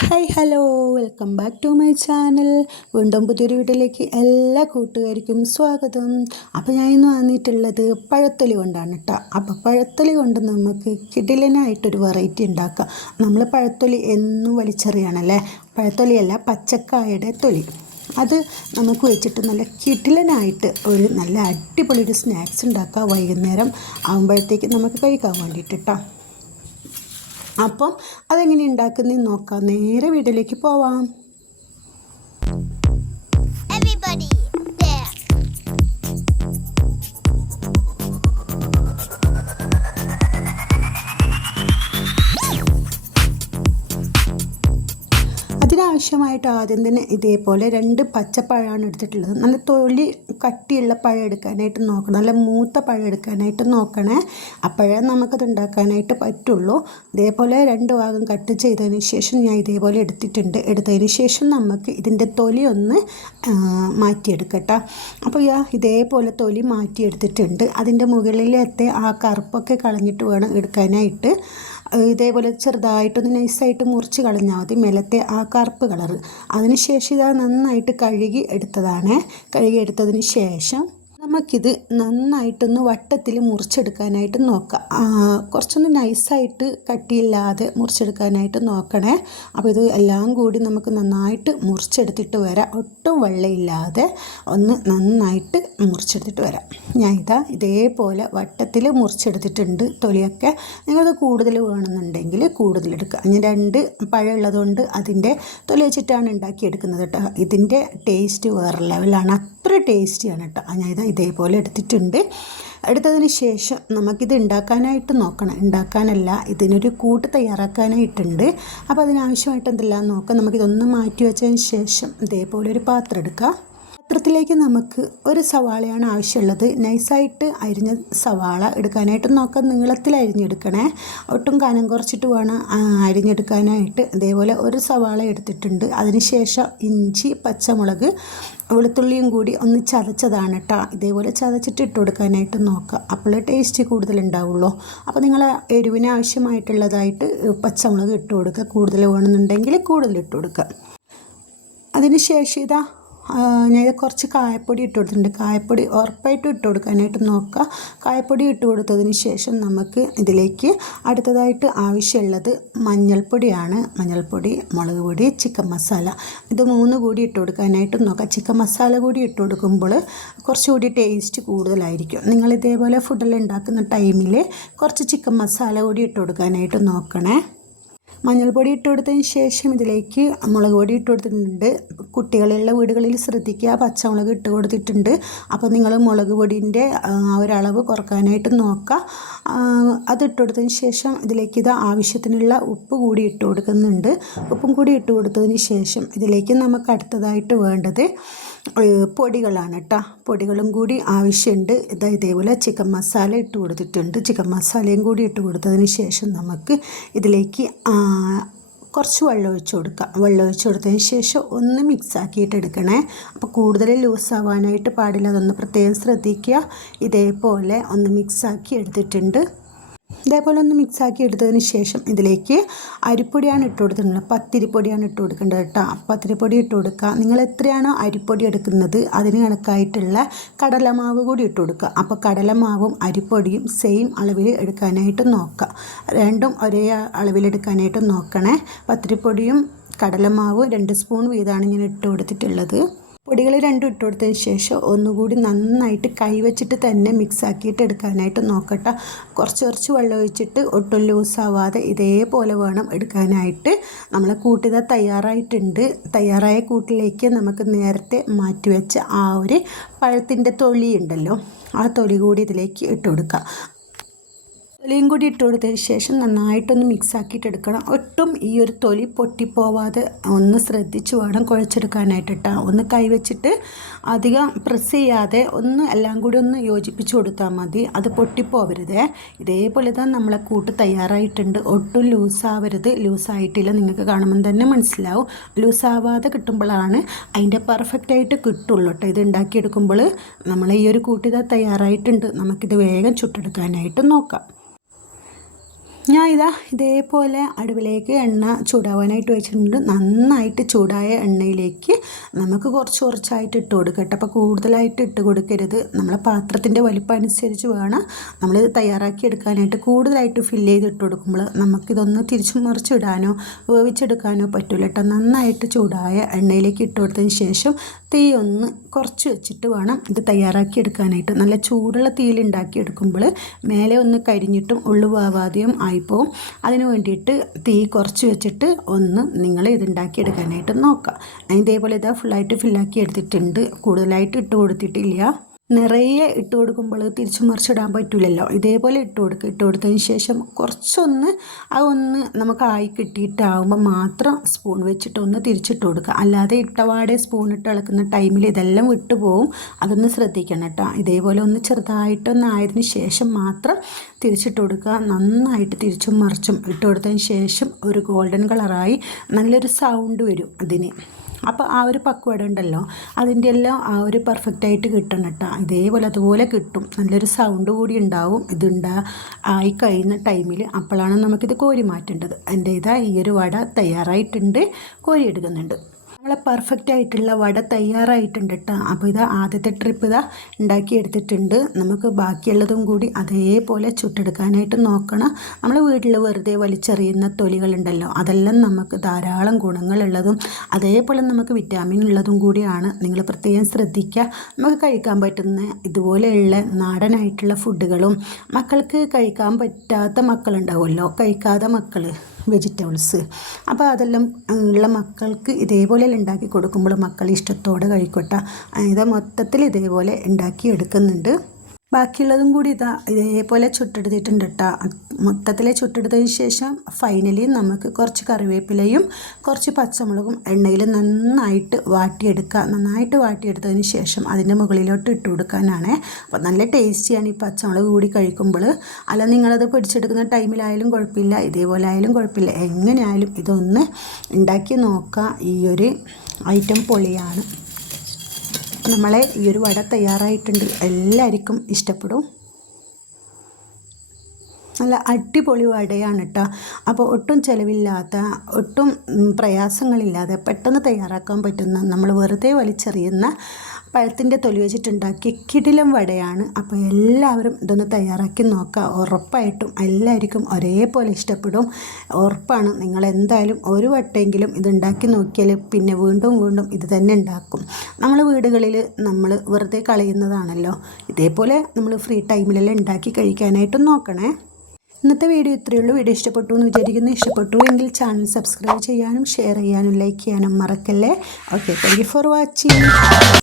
Hi hello. Welcome back to my channel. വീണ്ടും പുതിയൊരു വീട്ടിലേക്ക് എല്ലാ കൂട്ടുകാർക്കും സ്വാഗതം. അപ്പോൾ ഞാൻ ഇന്ന് വന്നിട്ടുള്ളത് പഴത്തൊലി കൊണ്ടാണ് കേട്ടോ അപ്പോൾ പഴത്തൊലി കൊണ്ട് നമുക്ക് കിടിലനായിട്ടൊരു വെറൈറ്റി ഉണ്ടാക്കാം. നമ്മൾ പഴത്തൊലി എന്നും വലിച്ചെറിയാണല്ലേ? പഴത്തൊലിയല്ല പച്ചക്കായുടെ തൊലി. അത് നമുക്ക് വെച്ചിട്ട് നല്ല കിടിലനായിട്ട് ഒരു നല്ല അടിപൊളി ഒരു സ്നാക്സ് ഉണ്ടാക്കാം വൈകുന്നേരം. ആകുമ്പോഴത്തേക്ക് നമുക്ക് കഴിക്കാൻ വേണ്ടിയിട്ട് കേട്ടോ അപ്പം അതെങ്ങനെ ഉണ്ടാക്കുന്നതെന്ന് നോക്കാം. നേരെ വീട്ടിലേക്ക് പോവാം. അതിനാവശ്യമായിട്ട് ആദ്യം തന്നെ ഇതേപോലെ രണ്ട് പച്ചപ്പഴമാണ് എടുത്തിട്ടുള്ളത്. നല്ല തൊലി കട്ടിയുള്ള പഴം എടുക്കാനായിട്ട് നോക്കണം. നല്ല മൂത്ത പഴം എടുക്കാനായിട്ട് നോക്കണേ. അപ്പോഴേ നമുക്കത് ഉണ്ടാക്കാനായിട്ട് പറ്റുള്ളൂ. ഇതേപോലെ രണ്ട് ഭാഗം കട്ട് ചെയ്തതിന് ശേഷം ഞാൻ ഇതേപോലെ എടുത്തിട്ടുണ്ട്. എടുത്തതിന് ശേഷം നമുക്ക് ഇതിന്റെ തൊലി ഒന്ന് മാറ്റിയെടുക്കട്ടോ. അപ്പോൾ ഞാൻ ഇതേപോലെ തൊലി മാറ്റിയെടുത്തിട്ടുണ്ട്. അതിന്റെ മുകളിലത്തെ ആ കറുപ്പൊക്കെ കളഞ്ഞിട്ട് വേണം എടുക്കാനായിട്ട്. ഇതേപോലെ ചെറുതായിട്ടൊന്ന് നൈസായിട്ട് മുറിച്ച് കളഞ്ഞാൽ മതി മേലത്തെ ആ കറുപ്പ് കളറ്. അതിന് ശേഷം ഇതാ നന്നായിട്ട് കഴുകി എടുത്തതാണ്. കഴുകി എടുത്തതിന് ശേഷം നമുക്കിത് നന്നായിട്ടൊന്ന് വട്ടത്തിൽ മുറിച്ചെടുക്കാനായിട്ട് നോക്കാം. കുറച്ചൊന്ന് നൈസായിട്ട് കട്ടിയില്ലാതെ മുറിച്ചെടുക്കാനായിട്ട് നോക്കണേ. അപ്പോൾ ഇത് എല്ലാം കൂടി നമുക്ക് നന്നായിട്ട് മുറിച്ചെടുത്തിട്ട് വരാം. ഒട്ടും വെള്ളയില്ലാതെ ഒന്ന് നന്നായിട്ട് മുറിച്ചെടുത്തിട്ട് വരാം. ഞാൻ ഇതാ ഇതേപോലെ വട്ടത്തിൽ മുറിച്ചെടുത്തിട്ടുണ്ട് തൊലിയൊക്കെ. നിങ്ങൾക്ക് കൂടുതൽ വേണമെന്നുണ്ടെങ്കിൽ കൂടുതലെടുക്കുക ഞാൻ രണ്ട് പഴമുള്ളതുകൊണ്ട് അതിന്റെ തൊലി വെച്ചിട്ടാണ് ഉണ്ടാക്കിയെടുക്കുന്നത് കേട്ടോ. ഇതിന്റെ ടേസ്റ്റ് വേറെ ലെവലാണ്. അത്ര ടേസ്റ്റിയാണ് കേട്ടോ. ഞാൻ ഇതാ ഇതേപോലെ എടുത്തിട്ടുണ്ട്. എടുത്തതിന് ശേഷം നമുക്കിത് ഉണ്ടാക്കാനായിട്ട് നോക്കണം. ഉണ്ടാക്കാനല്ല ഇതിനൊരു കൂട്ട് തയ്യാറാക്കാനായിട്ടുണ്ട്. അപ്പോൾ അതിനാവശ്യമായിട്ട് എന്തെല്ലാം നോക്കാം? നമുക്കിതൊന്ന് മാറ്റി വെച്ചതിന് ശേഷം ഇതേപോലെ ഒരു പാത്രം എടുക്കാം. പാത്രത്തിലേക്ക് നമുക്ക് ഒരു സവാളയാണ് ആവശ്യമുള്ളത്. നൈസായിട്ട് അരിഞ്ഞ സവാള എടുക്കാനായിട്ട് നോക്കാം. നീളത്തിൽ അരിഞ്ഞെടുക്കണേ. ഒട്ടും കനം കുറച്ചിട്ട് വേണം അരിഞ്ഞെടുക്കാനായിട്ട്. അതേപോലെ ഒരു സവാള എടുത്തിട്ടുണ്ട്. അതിനുശേഷം ഇഞ്ചി പച്ചമുളക് വെളുത്തുള്ളിയും കൂടി ഒന്ന് ചതച്ചതാണ് കേട്ടോ ഇതേപോലെ ചതച്ചിട്ട് ഇട്ട് കൊടുക്കാനായിട്ട് നോക്കുക അപ്പോൾ ടേസ്റ്റ് കൂടുതലുണ്ടാവുള്ളൂ. അപ്പോൾ നിങ്ങൾ എരിവിന് ആവശ്യമായിട്ടുള്ളതായിട്ട് പച്ചമുളക് ഇട്ട് കൊടുക്കുക. കൂടുതൽ വേണമെന്നുണ്ടെങ്കിൽ കൂടുതൽ ഇട്ട് കൊടുക്കുക. അതിന് ശേഷം ഇതാ ഞാൻ കുറച്ച് കായപ്പൊടി ഇട്ട് കൊടുത്തിട്ടുണ്ട്. കായപ്പൊടി ഉറപ്പായിട്ടും ഇട്ട് കൊടുക്കാനായിട്ട് നോക്കുക. കായപ്പൊടി ഇട്ട് കൊടുത്തതിന് ശേഷം നമുക്ക് ഇതിലേക്ക് അടുത്തതായിട്ട് ആവശ്യമുള്ളത് മഞ്ഞൾപ്പൊടിയാണ്. മഞ്ഞൾപ്പൊടി മുളക് പൊടി ചിക്കൻ മസാല. ഇത് മൂന്ന് കൂടി ഇട്ട് കൊടുക്കാനായിട്ട് നോക്കുക. ചിക്കൻ മസാല കൂടി ഇട്ട് കൊടുക്കുമ്പോൾ കുറച്ചുകൂടി ടേസ്റ്റ് കൂടുതലായിരിക്കും. നിങ്ങൾ ഇതേപോലെ ഫുഡെല്ലാം ഉണ്ടാക്കുന്ന ടൈമിൽ കുറച്ച് ചിക്കൻ മസാല കൂടി ഇട്ട് കൊടുക്കാനായിട്ട് നോക്കണേ. മഞ്ഞൾപ്പൊടി ഇട്ട് കൊടുത്തതിന് ശേഷം ഇതിലേക്ക് മുളക് പൊടി ഇട്ട് കൊടുത്തിട്ടുണ്ട്. കുട്ടികളുള്ള വീടുകളിൽ ശ്രദ്ധിക്കുക. പച്ചമുളക് ഇട്ട് കൊടുത്തിട്ടുണ്ട്. അപ്പോൾ നിങ്ങൾ മുളക് പൊടിന്റെ ഒരളവ് കുറക്കാനായിട്ട് നോക്കുക. അത് ഇട്ട് കൊടുത്തതിന് ശേഷം ഇതിലേക്ക് ഇത് ആവശ്യത്തിനുള്ള ഉപ്പ് കൂടി ഇട്ട് കൊടുക്കുന്നുണ്ട്. ഉപ്പും കൂടി ഇട്ട് കൊടുത്തതിന് ശേഷം ഇതിലേക്ക് നമുക്ക് അടുത്തതായിട്ട് വേണ്ടത് പൊടികളാണ് കേട്ടോ പൊടികളും കൂടി ആവശ്യമുണ്ട് ഇതാ ഇതേപോലെ ചിക്കൻ മസാല ഇട്ട് കൊടുത്തിട്ടുണ്ട്. ചിക്കൻ മസാലയും കൂടി ഇട്ട് കൊടുത്തതിന് ശേഷം നമുക്ക് ഇതിലേക്ക് കുറച്ച് വെള്ളം ഒഴിച്ച് കൊടുക്കാം. വെള്ളം ഒഴിച്ച് കൊടുത്തതിന് ശേഷം ഒന്ന് മിക്സ് ആക്കിയിട്ട് എടുക്കണേ. അപ്പോൾ കൂടുതൽ ലൂസ് ആവാനായിട്ട് പാടില്ല. അതൊന്ന് പ്രത്യേകം ശ്രദ്ധിക്കുക. ഇതേപോലെ ഒന്ന് മിക്സ് ആക്കി എടുത്തിട്ടുണ്ട്. ഇതേപോലെ ഒന്ന് മിക്സ് ആക്കി എടുത്തതിന് ശേഷം ഇതിലേക്ക് അരിപ്പൊടിയാണ് ഇട്ട് കൊടുത്തിട്ടുള്ളത്. പത്തിരിപ്പൊടിയാണ് ഇട്ട് കൊടുക്കേണ്ടത് കേട്ടോ. പത്തിരിപ്പൊടി ഇട്ട് കൊടുക്കുക. നിങ്ങൾ എത്രയാണോ അരിപ്പൊടി എടുക്കുന്നത് അതിന് കണക്കായിട്ടുള്ള കടലമാവ് കൂടി ഇട്ട് കൊടുക്കുക. അപ്പോൾ കടലമാവും അരിപ്പൊടിയും സെയിം അളവിൽ എടുക്കാനായിട്ട് നോക്കുക. രണ്ടും ഒരേ അളവിലെടുക്കാനായിട്ട് നോക്കണേ. പത്തിരിപ്പൊടിയും കടലമാവ് രണ്ട് സ്പൂൺ വീതമാണ് ഞാൻ ഇട്ട് കൊടുത്തിട്ടുള്ളത്. പൊടികൾ രണ്ടും ഇട്ട് കൊടുത്തതിന് ശേഷം ഒന്നുകൂടി നന്നായിട്ട് കൈവച്ചിട്ട് തന്നെ മിക്സ് ആക്കിയിട്ട് എടുക്കാനായിട്ട് നോക്കട്ടെ. കുറച്ച് കുറച്ച് വെള്ളം ഒഴിച്ചിട്ട് ഒട്ടും ലൂസാവാതെ ഇതേപോലെ വേണം എടുക്കാനായിട്ട്. നമ്മളെ കൂട്ടിത തയ്യാറായിട്ടുണ്ട്. തയ്യാറായ കൂട്ടിലേക്ക് നമുക്ക് നേരത്തെ മാറ്റിവെച്ച ആ ഒരു പഴത്തിന്റെ തൊലി ഉണ്ടല്ലോ ആ തൊലി കൂടി ഇതിലേക്ക് ഇട്ട് കൊടുക്കുക തൊലിയും കൂടി ഇട്ട് കൊടുത്തതിന് ശേഷം നന്നായിട്ടൊന്ന് മിക്സ് ആക്കിയിട്ട് എടുക്കണം ഒട്ടും ഈ ഒരു തൊലി പൊട്ടിപ്പോവാതെ ഒന്ന് ശ്രദ്ധിച്ച് വേണം കുഴച്ചെടുക്കാനായിട്ട് കേട്ടോ ഒന്ന് കൈവച്ചിട്ട് അധികം പ്രസ് ചെയ്യാതെ ഒന്ന് എല്ലാം കൂടി ഒന്ന് യോജിപ്പിച്ച് കൊടുത്താൽ മതി. അത് പൊട്ടിപ്പോവരുത്. ഇതേപോലെ തന്നെ നമ്മളെ കൂട്ട് തയ്യാറായിട്ടുണ്ട്. ഒട്ടും ലൂസാവരുത്. ലൂസായിട്ടില്ല. നിങ്ങൾക്ക് കാണുമ്പം തന്നെ മനസ്സിലാവും. ലൂസാവാതെ കിട്ടുമ്പോഴാണ് അതിന്റെ പെർഫെക്റ്റായിട്ട് കിട്ടുള്ളൂ കേട്ടോ. ഇത് ഉണ്ടാക്കിയെടുക്കുമ്പോൾ നമ്മളെ ഈ ഒരു കൂട്ടിത തയ്യാറായിട്ടുണ്ട്. നമുക്കിത് വേഗം ചുട്ടെടുക്കാനായിട്ട് നോക്കാം. ഞാൻ ഇതാ ഇതേപോലെ അടുപ്പിലേക്ക് എണ്ണ ചൂടാവാനായിട്ട് വെച്ചിട്ടുണ്ട്. നന്നായിട്ട് ചൂടായ എണ്ണയിലേക്ക് നമുക്ക് കുറച്ച് കുറച്ചായിട്ട് ഇട്ട് കൊടുക്കട്ടെ. അപ്പോൾ കൂടുതലായിട്ട് ഇട്ട് കൊടുക്കരുത്. നമ്മളെ പാത്രത്തിന്റെ വലിപ്പം അനുസരിച്ച് വേണം നമ്മളിത് തയ്യാറാക്കി എടുക്കാനായിട്ട് കൂടുതലായിട്ട് ഫില്ല് ചെയ്ത് ഇട്ട് കൊടുക്കുമ്പോൾ നമുക്കിതൊന്ന് തിരിച്ചു മറിച്ചിടാനോ വേവിച്ചെടുക്കാനോ പറ്റില്ല കേട്ടോ. നന്നായിട്ട് ചൂടായ എണ്ണയിലേക്ക് ഇട്ട് കൊടുത്തതിന് ശേഷം തീ ഒന്ന് കുറച്ച് വെച്ചിട്ട് വേണം ഇത് തയ്യാറാക്കി എടുക്കാനായിട്ട്. നല്ല ചൂടുള്ള തീയിൽ ഉണ്ടാക്കി എടുക്കുമ്പോൾ മേലെ ഒന്ന് കരിഞ്ഞിട്ടും ഉള്ളു വേവാതെയും ആയിപ്പോവും അതിന് വേണ്ടിയിട്ട് തീ കുറച്ച് വെച്ചിട്ട് ഒന്ന് നിങ്ങൾ ഇത് ഉണ്ടാക്കി എടുക്കാനായിട്ട് നോക്കാം അതിന്റെ ഇതേപോലെ ഇതാ ഫുള്ളായിട്ട് ഫില്ലാക്കി എടുത്തിട്ടുണ്ട്. കൂടുതലായിട്ട് ഇട്ട് കൊടുത്തിട്ടില്ല. നിറയെ ഇട്ട് കൊടുക്കുമ്പോൾ തിരിച്ചു മറിച്ചിടാൻ പറ്റില്ലല്ലോ ഇതേപോലെ ഇട്ട് കൊടുക്കുക ഇട്ട് കൊടുത്തതിന് ശേഷം കുറച്ചൊന്ന് ആ ഒന്ന് നമുക്ക് ആയി കിട്ടിയിട്ടാവുമ്പോൾ മാത്രം സ്പൂൺ വെച്ചിട്ട് ഒന്ന് തിരിച്ചിട്ട് കൊടുക്കുക. അല്ലാതെ ഇട്ടവാടെ സ്പൂൺ ഇട്ട് ഇളക്കുന്ന ടൈമിൽ ഇതെല്ലാം വിട്ടു പോവും. അതൊന്ന് ശ്രദ്ധിക്കണം കേട്ടോ. ഇതേപോലെ ഒന്ന് ചെറുതായിട്ടൊന്ന് ആയതിനു ശേഷം മാത്രം തിരിച്ചിട്ട് കൊടുക്കുക. നന്നായിട്ട് തിരിച്ചും മറിച്ചും ഇട്ട് കൊടുത്തതിന് ശേഷം ഒരു ഗോൾഡൻ കളറായി നല്ലൊരു സൗണ്ട് വരും അതിന്. അപ്പോൾ ആ ഒരു പക്വട ഉണ്ടല്ലോ. അതിന്റെ എല്ലാം ആ ഒരു പെർഫെക്റ്റ് ആയിട്ട് കിട്ടണം കേട്ടോ. ഇതേപോലെ അതുപോലെ കിട്ടും. നല്ലൊരു സൗണ്ട് കൂടി ഉണ്ടാവും. ഇതുണ്ടാ ആയി കഴിയുന്ന ടൈമിൽ അപ്പോഴാണ് നമുക്കിത് കോരി മാറ്റേണ്ടത്. എന്റെ ഇതാ ഈ ഒരു വട തയ്യാറായിട്ടുണ്ട്. കോരി എടുക്കുന്നുണ്ട് നമ്മളെ പെർഫെക്റ്റ് ആയിട്ടുള്ള വട തയ്യാറായിട്ടുണ്ട് കേട്ടോ അപ്പോൾ ഇത് ആദ്യത്തെ ട്രിപ്പ് ഇതാ ഉണ്ടാക്കി എടുത്തിട്ടുണ്ട്. നമുക്ക് ബാക്കിയുള്ളതും കൂടി അതേപോലെ ചുട്ടെടുക്കാനായിട്ട് നോക്കണം. നമ്മൾ വീട്ടിൽ വെറുതെ വലിച്ചെറിയുന്ന തൊലികളുണ്ടല്ലോ അതെല്ലാം നമുക്ക് ധാരാളം ഗുണങ്ങളുള്ളതും അതേപോലെ നമുക്ക് വിറ്റാമിൻ ഉള്ളതും കൂടിയാണ്. നിങ്ങൾ പ്രത്യേകം ശ്രദ്ധിക്കുക. നമുക്ക് കഴിക്കാൻ പറ്റുന്ന ഇതുപോലെയുള്ള നാടനായിട്ടുള്ള ഫുഡുകളും മക്കൾക്ക് കഴിക്കാൻ പറ്റാത്ത മക്കളുണ്ടാവുമല്ലോ. കഴിക്കാത്ത മക്കൾ വെജിറ്റബിൾസ്. അപ്പോൾ അതെല്ലാം ഉള്ള മക്കൾക്ക് ഇതേപോലെ ഉണ്ടാക്കി കൊടുക്കുമ്പോൾ മക്കൾ ഇഷ്ടത്തോടെ കഴിക്കട്ടെ. ഇത് മൊത്തത്തിൽ ഇതേപോലെ ഉണ്ടാക്കി എടുക്കുന്നുണ്ട്. ബാക്കിയുള്ളതും കൂടി ഇതാ ഇതേപോലെ ചുട്ടെടുത്തിട്ടുണ്ട് കേട്ടോ മൊത്തത്തിൽ ചുട്ടെടുത്തതിന് ശേഷം ഫൈനലി നമുക്ക് കുറച്ച് കറിവേപ്പിലയും കുറച്ച് പച്ചമുളകും എണ്ണയിൽ നന്നായിട്ട് വാട്ടിയെടുക്കുക നന്നായിട്ട് വാട്ടിയെടുത്തതിന് ശേഷം അതിന്റെ മുകളിലോട്ട് ഇട്ട് കൊടുക്കാനാണ്. അപ്പോൾ നല്ല ടേസ്റ്റിയാണ് ഈ പച്ചമുളക് കൂടി കഴിക്കുമ്പോൾ അല്ല നിങ്ങളത് പിടിച്ചെടുക്കുന്ന ടൈമിലായാലും കുഴപ്പമില്ല ഇതേപോലെ ആയാലും കുഴപ്പമില്ല. എങ്ങനെയായാലും ഇതൊന്ന് ഉണ്ടാക്കി നോക്കുക ഈ ഒരു ഐറ്റം പൊളിയാണ്. നമ്മളെ ഈ ഒരു വട തയ്യാറായിട്ടുണ്ട്. എല്ലാവർക്കും ഇഷ്ടപ്പെടും. നല്ല അടിപൊളി വടയാണ് കേട്ടോ അപ്പോൾ ഒട്ടും ചിലവില്ലാത്ത ഒട്ടും പ്രയാസങ്ങളില്ലാതെ പെട്ടെന്ന് തയ്യാറാക്കാൻ പറ്റുന്ന നമ്മൾ വെറുതെ വലിച്ചെറിയുന്ന പഴത്തിന്റെ തൊലി വെച്ചിട്ടുണ്ടാക്കിയ കിടിലം വടയാണ്. അപ്പോൾ എല്ലാവരും ഇതൊന്ന് തയ്യാറാക്കി നോക്കുക. ഉറപ്പായിട്ടും എല്ലാവർക്കും ഒരേപോലെ ഇഷ്ടപ്പെടും. ഉറപ്പാണ് നിങ്ങൾ എന്തായാലും ഒരു വട്ടെങ്കിലും ഇതുണ്ടാക്കി നോക്കിയാൽ പിന്നെ വീണ്ടും വീണ്ടും ഇത് തന്നെ ഉണ്ടാക്കും. നമ്മൾ വീടുകളിൽ നമ്മൾ വെറുതെ കളയുന്നതാണല്ലോ. ഇതേപോലെ നമ്മൾ ഫ്രീ ടൈമിലെല്ലാം ഉണ്ടാക്കി കഴിക്കാനായിട്ടും നോക്കണേ. ഇന്നത്തെ വീഡിയോ ഇത്രയേ ഉള്ളൂ. വീഡിയോ ഇഷ്ടപ്പെട്ടു എന്ന് വിചാരിക്കുന്നു. ഇഷ്ടപ്പെട്ടു എങ്കിൽ ചാനൽ സബ്സ്ക്രൈബ് ചെയ്യാനും ഷെയർ ചെയ്യാനും ലൈക്ക് ചെയ്യാനും മറക്കല്ലേ. Okay thank for watching